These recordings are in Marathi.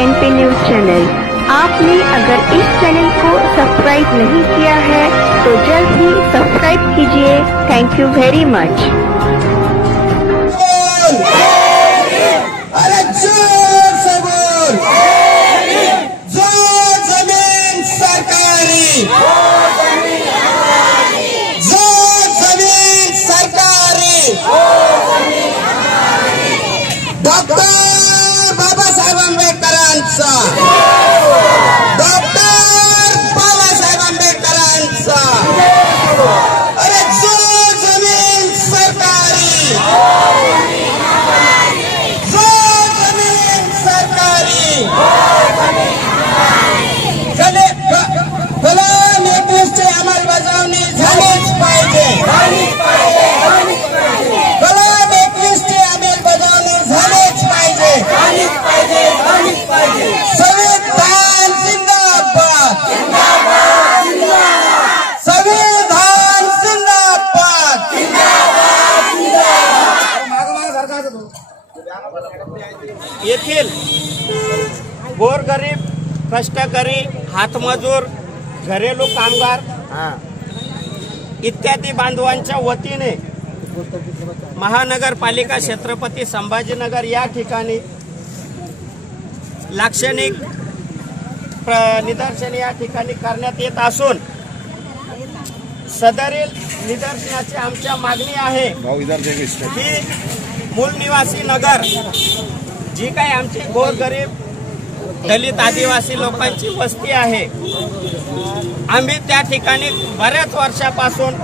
NP news channel. आपने अगर इस चैनल को सब्सक्राइब नहीं किया है तो जल्द ही सब्सक्राइब कीजिए। Thank you very much. अरे जोर से बोल, जो जमीन सरकारी, जो जमीन सरकारी, डॉक्टर बाबासाहेब आंबेडकरांचा, डॉक्टर बाबासाहेब आंबेडकरांचा। अरे जो जमीन सरकारी, जो जमीन सरकारी, कलम 21ची अंमलबजावणी झालीच पाहिजे, कलम 21ची अंमलबजावणी झालीच पाहिजे। संविधान जिंदाबाद, संविधान जिंदाबाद। येथील गोरगरीब, कष्टकरी, हातमजूर, घरेलू कामगार इत्यादी बांधवांच्या वतीने महानगरपालिका छत्रपती संभाजीनगर या ठिकाणी लाक्षणिक निदर्शन या ठिकाणी करण्यात येत असून सदरील निदर्शनाची आमच्या मागणी आहे की मूल निवासी नगर जी काही आमची गोरगरीब दलित आदिवासी लोकांची वस्ती आहे, आम्ही त्या ठिकाणी बऱ्याच वर्षापासून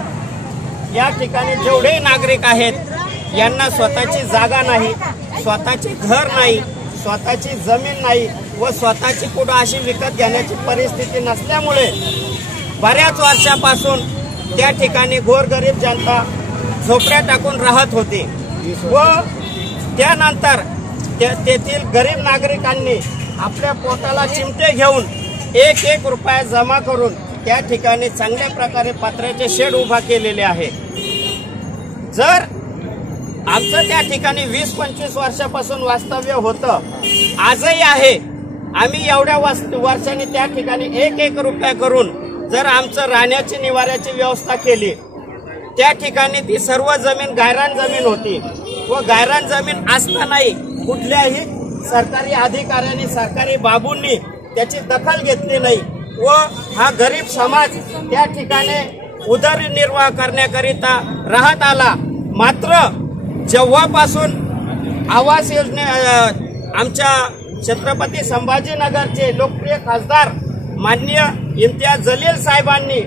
या ठिकाणी जेवढे नागरिक आहेत यांना स्वतःची जागा नाही, स्वतःचे घर नाही, स्वतःची जमीन नाही व स्वतःची कुठं अशी विकत घेण्याची परिस्थिती नसल्यामुळे बऱ्याच वर्षापासून त्या ठिकाणी गोरगरीब जनता झोपड्या टाकून राहत होती व त्यानंतर तेथील गरीब नागरिकांनी आपल्या पोटाला चिमटे घेऊन एक रुपया जमा करून त्या ठिकाणी चांगल्या प्रकारे पत्र्याचे शेड उभा केलेले आहे। जर आमचं त्या ठिकाणी 20-25 वर्षापासून वास्तव्य होतं, आजही आहे। आम्ही एवढ्या वर्षांनी त्या ठिकाणी एक रुपया करून जर आमचं राहण्याची निवाऱ्याची व्यवस्था केली, त्या ठिकाणी ती सर्व जमीन गायरान जमीन होती व गायरान जमीन असतानाही कुठल्याही सरकारी अधिकाऱ्यांनी, सरकारी बाबूंनी त्याची दखल घेतली नाही व हा गरीब समाज त्या ठिकाणी उदरनिर्वाह करण्याकरिता राहत आला। मात्र जेव्हापासून आवास योजने आमच्या छत्रपती संभाजीनगरचे लोकप्रिय खासदार माननीय इम्तियाज जलील साहेबांनी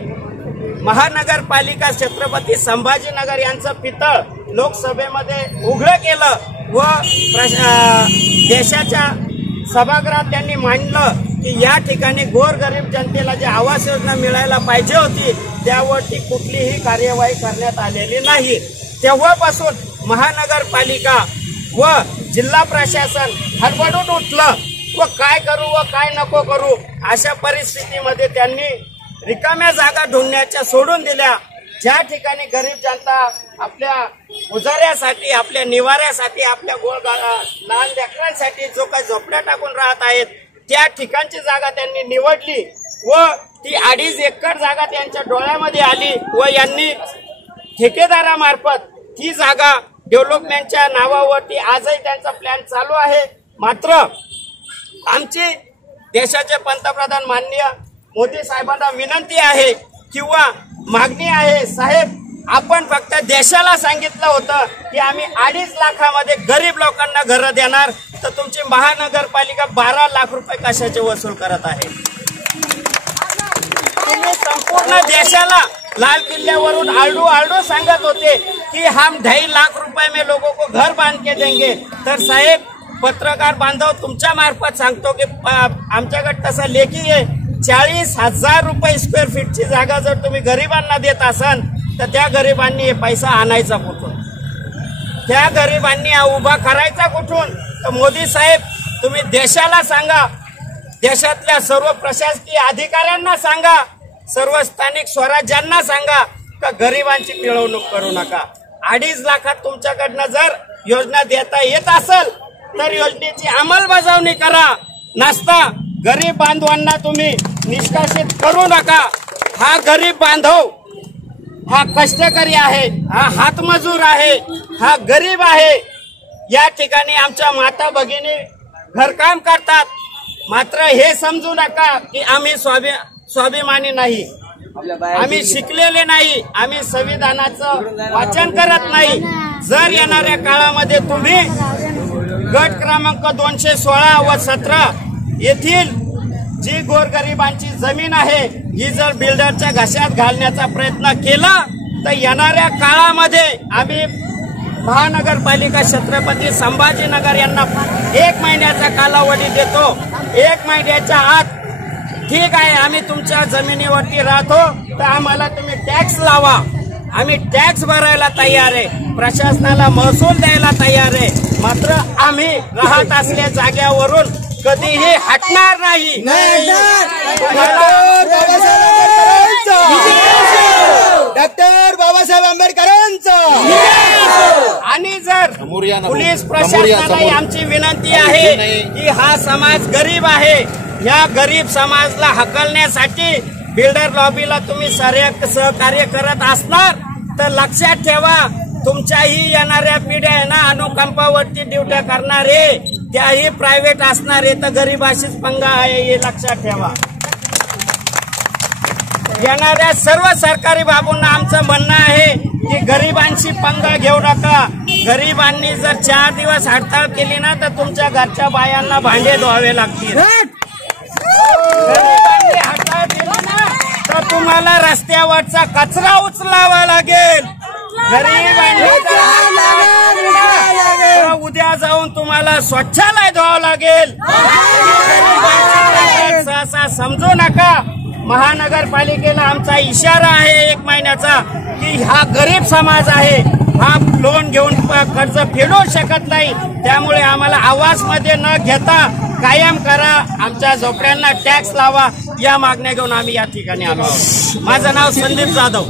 महानगरपालिका छत्रपती संभाजीनगर यांचं पितळ लोकसभेमध्ये उघडं केलं व देशाच्या सभागृहात त्यांनी मांडलं की या ठिकाणी गोरगरीब जनतेला जी आवास योजना मिळायला पाहिजे होती त्यावरती कुठलीही कार्यवाही करण्यात आलेली नाही। तेव्हापासून महानगरपालिका व जिल्हा प्रशासन हडबडून उठलं व काय करू व काय नको करू अशा परिस्थितीमध्ये त्यांनी रिकाम्या जागा ढूंढण्याच्या सोडून दिल्या। ज्या ठिकाणी गरीब जनता आपल्या गुजाऱ्यासाठी, आपल्या निवाऱ्यासाठी, आपल्या लहान लेकरांसाठी जो काही झोपड्या टाकून राहत आहेत त्या ठिकाणची जागा त्यांनी निवडली व ती 2.5 एकर जागा त्यांच्या डोळ्यामध्ये आली व यांनी ठेकेदारामार्फत ती जागा डेव्हलपमेंटच्या नावावरती आजही त्यांचा प्लॅन चालू आहे। मात्र आमची देशाचे पंतप्रधान माननीय मोदी साहेबांना विनंती आहे किंवा मागणी आहे, साहेब आपण फक्त देशाला सांगितलं होतं की आम्ही 2.5 लाखामध्ये गरीब लोकांना घरं देणार, तर तुमची महानगरपालिका 12 लाख रुपये कशाचे वसूल करत आहे। तुम्ही संपूर्ण देशाला लाल किल्ल्यावरून आरडू सांगत होते की हम 2.5 लाख रुपए में लोगों को घर बांध के देंगे। तर साहेब पत्रकार बांधव तुमच्या मार्फत सांगतो की आमच्याकडे तसा लेखी आहे, 40,000 रुपये स्क्वेअर फीटची जागा जर तुम्ही गरिबांना देत असाल तर त्या गरिबांनी हे पैसा आणायचा कुठून, त्या गरिबांनी हा उभा करायचा कुठून। तर मोदी साहेब तुम्ही देशाला सांगा, देशातल्या सर्व प्रशासकीय अधिकाऱ्यांना सांगा, सर्व स्थानिक स्वराज्यांना सांगा का गरिबांची पिळवणूक करू नका। 2.5 लाखात तुमच्याकडनं जर योजना देता येत असेल तर योजनेची अंमलबजावणी करा। नसता गरीब बांधवांना तुम्ही निष्कासित करू नका। हा गरीब बांधव हा कष्टकरी आहे, हा हातमजूर आहे, हा गरीब आहे। या ठिकाणी आमच्या माता भगिनी घरकाम करतात, मात्र हे समजू नका की आम्ही स्वाभिमानी नाही, आम्ही शिकलेले नाही, आम्ही संविधानाचं वाचन करत नाही। जर येणाऱ्या काळामध्ये तुम्ही गट क्रमांक 216 व 17 येथील जी गोरगरिबांची जमीन आहे ही जर बिल्डरच्या घशात घालण्याचा प्रयत्न केला तर येणाऱ्या काळामध्ये आम्ही महानगरपालिका छत्रपती संभाजीनगर यांना 1 महिन्याचा कालावधी देतो। 1 महिन्याच्या आत ठीक आहे आम्ही तुमच्या जमिनीवरती राहतो तर आम्हाला तुम्ही टॅक्स लावा, आम्ही टॅक्स भरायला तयार आहे, प्रशासनाला महसूल द्यायला तयार आहे, मात्र आम्ही राहत असलेल्या जाग्यावरून कधीही हटणार नाही। डॉक्टर बाबासाहेब आंबेडकरांचा। आणि जर पोलीस प्रशासनाला आमची विनंती आहे की हा समाज गरीब आहे, या गरीब समाजाला हकलण्यासाठी बिल्डर लॉबीला तुम्ही सहकार्य करत असणार तर लक्षात ठेवा तुमच्याही येणाऱ्या पिढ्या आहे ना अनुकंपावरती ड्युट्या करणारे त्याही प्रायव्हेट असणारे तर गरीबाशीच पंगा आहे हे लक्षात ठेवा। येणाऱ्या सर्व सरकारी बाबूंना आमचं म्हणणं आहे की गरिबांशी पंगा घेऊ नका। गरिबांनी जर 4 दिवस हडताळ केली ना तर तुमच्या घरच्या बायांना भांडे धुवावे लागतील। गरिबांनी हडताळ केली ना तर तुम्हाला रस्त्यावरचा कचरा उचलावा लागेल। गरिबांनी उद्या जाऊन तुम्हाला स्वच्छालय धुवावं लागेल। सहसा समजू नका। महानगरपालिकेला आमचा इशारा आहे 1 महिन्याचा की हा गरीब समाज आहे, हा लोन घेऊन कर्ज फेडू शकत नाही, त्यामुळे आम्हाला आवाजमध्ये न घेता कायम करा, आमच्या झोपड्यांना टॅक्स लावा, या मागण्या घेऊन आम्ही या ठिकाणी आलो। माझं नाव संदीप जाधव।